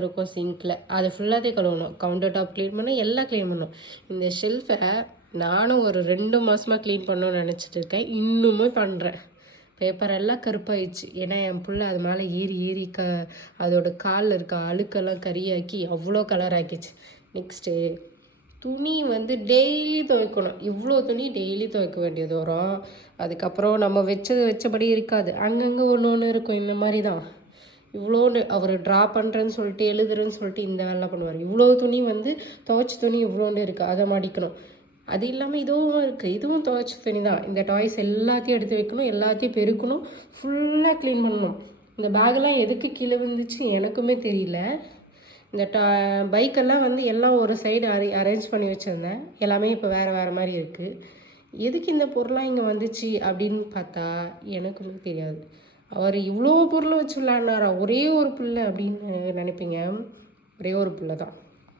இருக்கும் சிங்கில், அதை ஃபுல்லாகவே கழுவணும். கவுண்டர் டாப் க்ளீன் பண்ணணும், எல்லாம் க்ளீன் பண்ணணும். இந்த ஷெல்ஃபை நானும் ஒரு 2 மாதமாக க்ளீன் பண்ணணும்னு நினச்சிட்டு இருக்கேன். இன்னுமே பண்ணுறேன். பேப்பரெல்லாம் கருப்பாயிடுச்சு. ஏன்னா என் பிள்ளை அது மேலே ஏறி ஏறி அதோட காலில் இருக்க அழுக்கெல்லாம் கறியாக்கி அவ்வளோ கலர் ஆக்கிச்சு. நெக்ஸ்ட்டு துணி வந்து டெய்லி துவைக்கணும். இவ்வளோ துணி டெய்லி துவைக்க வேண்டியது வரும். அதுக்கப்புறம் நம்ம வச்சபடி இருக்காது, அங்கங்கே ஒன்று ஒன்று இருக்கும். இந்த மாதிரி தான் இவ்வளோன்னு அவர் ட்ரா பண்ணுறேன்னு சொல்லிட்டு எழுதுறேன்னு சொல்லிட்டு இந்த வேலை பண்ணுவார். இவ்வளோ துணி வந்து துவைச்ச துணி இவ்வளோன்னு இருக்குது, அதை மடிக்கணும். அது இல்லாமல் இதுவும் இருக்குது, இதுவும் துவைச்ச துணி தான். இந்த டாய்ஸ் எல்லாத்தையும் எடுத்து வைக்கணும், எல்லாத்தையும் பெருக்கணும், ஃபுல்லாக க்ளீன் பண்ணணும். இந்த பேக்கெல்லாம் எதுக்கு கீழே விழுந்துச்சு எனக்குமே தெரியல. இந்த பைக்கெல்லாம் வந்து எல்லாம் ஒரு சைடு அரேஞ்ச் பண்ணி வச்சுருந்தேன். எல்லாமே இப்போ வேறு வேறு மாதிரி இருக்குது. எதுக்கு இந்த பொருளாக இங்கே வந்துச்சு அப்படின்னு பார்த்தா எனக்குமே தெரியாது. அவர் இவ்வளோ பொருளை வச்சு விளையாடினாரா? ஒரே ஒரு பிள்ளை அப்படின்னு நினைப்பீங்க. ஒரே ஒரு பிள்ளை தான்.